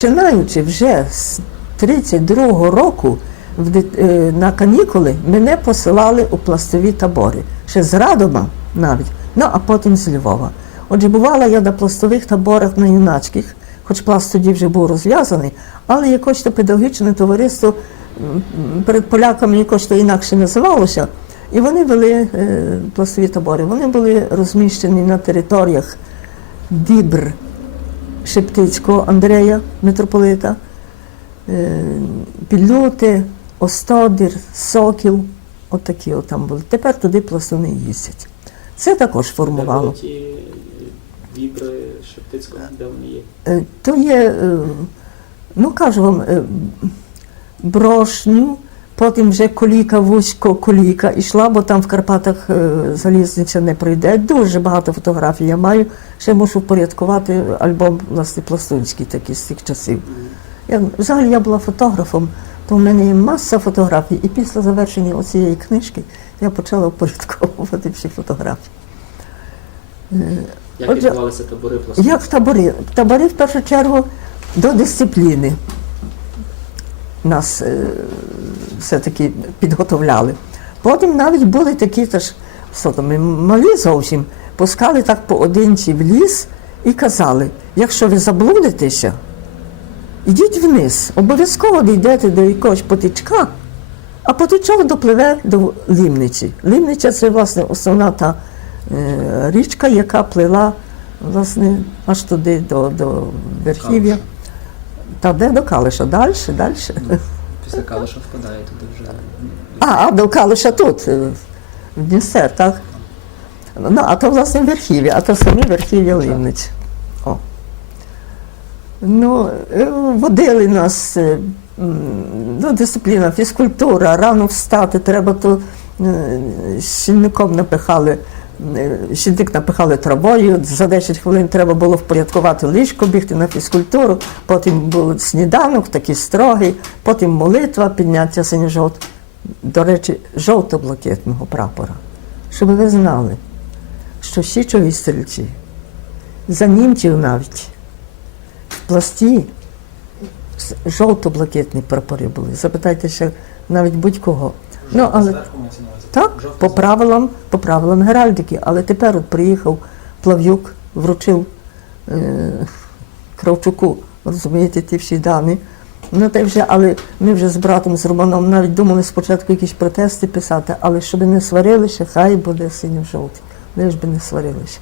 Починаючи вже з 32-го року е, на канікули мене посилали у пластові табори. Ще з Радома навіть, ну а потім з Львова. Отже, бувала я на пластових таборах на юнацьких, хоч пласт тоді вже був розв'язаний, але якось то педагогічне товариство перед поляками якось то інакше називалося. І вони вели е, пластові табори. Вони були розміщені на територіях Дібр, Шептицького Андрея, митрополита, е, Підлюти, Остодир, Сокіл. От такі от там були. Тепер туди пластуни їздять. Це також формувало. ті вібри Шептицького, де вони є? Е, То є, е, ну кажу вам, е, брошню, потім вже коліка, вузько коліка ішла, бо там в Карпатах е, залізниця не пройде. Дуже багато фотографій я маю. Ще мушу впорядкувати альбом власне пластунський такий з тих часів. Я, взагалі я була фотографом, то в мене є маса фотографій. І після завершення цієї книжки я почала впорядковувати всі фотографії. Е, Як відбувалися табори пластунські? як табори? Табори в першу чергу до дисципліни нас е, все-таки підготовляли. Потім навіть були такі теж, що там, малі зовсім, пускали так поодинці в ліс і казали, якщо ви заблудитеся, ідіть вниз, обов'язково дійдете до якогось потічка, а потічок допливе до Лімниці. Лімниця це власне основна та е, річка, яка плила власне аж туди до, до верхів'я. Та де до Калиша? Далі, далі. Після Калиша впадає туди вже. А, а до Калиша тут, е, в Дністер, так? Ну, а то власне верхів'я, а то самі верхів'я Лівниць. О. Ну, е, водили нас, е, ну, дисципліна, фізкультура, рано встати, треба то щільником напихали. Е, напихали травою, за 10 хвилин треба було впорядкувати ліжко, бігти на фізкультуру, потім був сніданок, такий строгий, потім молитва, підняття синьо-жовт, до речі, жовто-блакитного прапора. Щоб ви знали, що січові стрільці, за німців навіть, в пласті жовто-блакитні прапори були. Запитайте ще навіть будь-кого. Ну, але так, по правилам, по правилам геральдики. Але тепер от приїхав Плав'юк, вручив е, Кравчуку, розумієте, ті всі дані. Ну, й вже, але ми вже з братом, з Романом навіть думали спочатку якісь протести писати, але щоб не сварилися, хай буде синьо-жовтий. Лиш би не сварилися.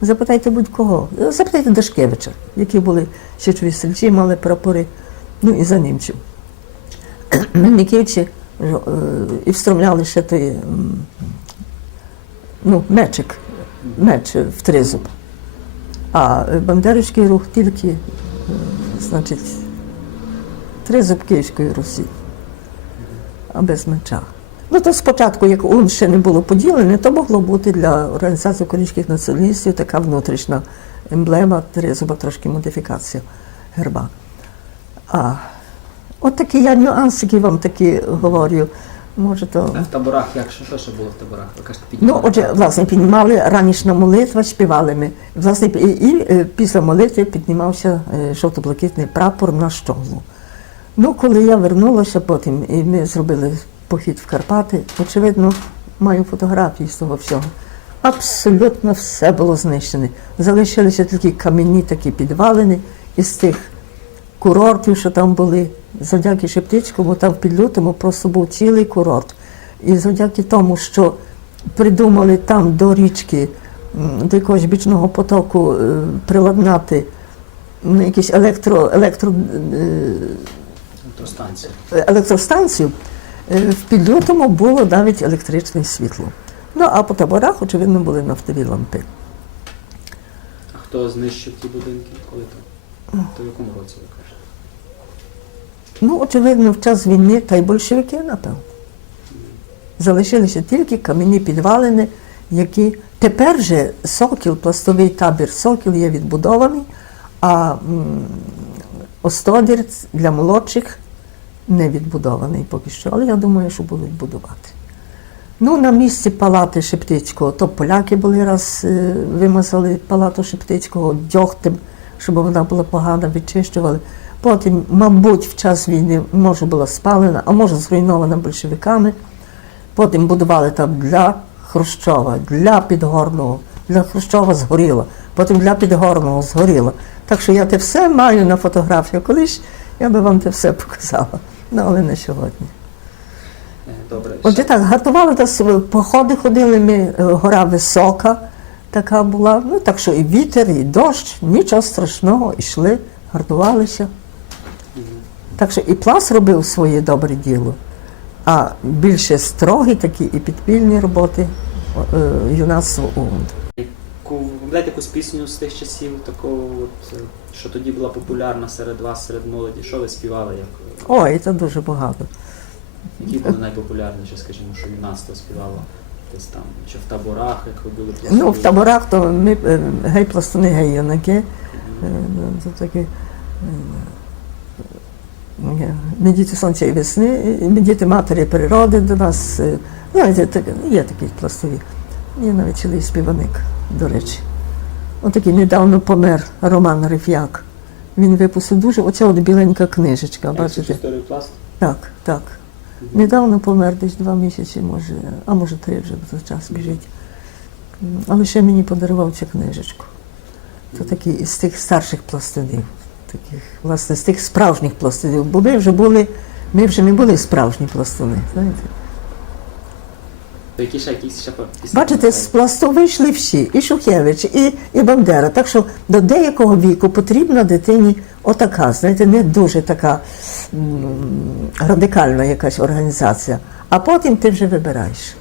Запитайте будь-кого. Запитайте Дашкевича, які були січові стрільці, мали прапори, ну і за німців. Е, і встромляли ще той ну, мечик, меч в тризуб. А е, бандерівський рух тільки, е, значить, тризуб Київської Русі, а без меча. Ну, то спочатку, як УН ще не було поділене, то могло бути для організації українських націоналістів така внутрішня емблема тризуба, трошки модифікація герба. А от такі я нюансики вам такі говорю. Може, то. А в таборах, як що, що ще було в таборах? Ви кажете, Ну, отже, власне, піднімали ранішна молитва, співали ми. Власне, і, і е, після молитви піднімався е, жовто-блакитний прапор на щоглу. Ну, коли я вернулася потім, і ми зробили похід в Карпати, очевидно, маю фотографії з того всього. Абсолютно все було знищене. Залишилися тільки кам'яні такі підвалини із тих курортів, що там були. Завдяки Шептицькому, там в Підлютому просто був цілий курорт. І завдяки тому, що придумали там до річки, до якогось бічного потоку е, приладнати якісь електро, електро, е, електростанцію, е, в Підлютому було навіть електричне світло. Ну, а по таборах, очевидно, були нафтові лампи. А хто знищив ті будинки? Коли то? То в якому році ви кажете? Ну, очевидно, в час війни та й большевики, напевно. Залишилися тільки кам'яні підвалини, які тепер же Сокіл, пластовий табір Сокіл є відбудований, а Остодір для молодших не відбудований поки що, але я думаю, що будуть будувати. Ну, на місці палати Шептицького, то поляки були раз е, вимазали палату Шептицького дьогтем, щоб вона була погана, відчищували. Потім, мабуть, в час війни може була спалена, а може зруйнована большевиками. Потім будували там для Хрущова, для Підгорного, для Хрущова згоріло, потім для Підгорного згоріло. Так що я те все маю на фотографію. Колись я би вам те все показала. Ну, але не сьогодні. Добре. От так, готували та походи ходили ми, е, гора висока така була. Ну так що і вітер, і дощ, нічого страшного, йшли, гартувалися. Так що і плас робив своє добре діло, а більше строгі такі і підпільні роботи е, юнацтво УНД. Пам'ятаєте якусь пісню з тих часів, такого, е, що тоді була популярна серед вас, серед молоді? Що ви співали? Як, Ой, це дуже багато. які були найпопулярніші, скажімо, що юнацтво співало? Десь там, чи в таборах, як ви були Ну, в таборах то ми е, гей пластуни, гей юнаки. Е, Мгм. ну, Це такі. е, е, Ми діти сонця і весни, ми діти матері природи до нас. Знаєте, є такі пластові. Є навіть цілий співаник, до речі. Отакий недавно помер Роман Риф'як. Він випустив дуже оця от біленька книжечка, бачите? пласт? Так, так. Недавно помер десь два місяці, може, а може три вже за час біжить. Але ще мені подарував цю книжечку. Це такі із тих старших пластунів, таких, власне, з тих справжніх пластунів. Бо ми вже були, ми вже не були справжні пластуни. Знаєте? Які ще якісь ще? Бачите, з пласту вийшли всі, і Шухевич, і, і Бандера. Так що до деякого віку потрібна дитині отака, знаєте, не дуже така м, радикальна якась організація. А потім ти вже вибираєш.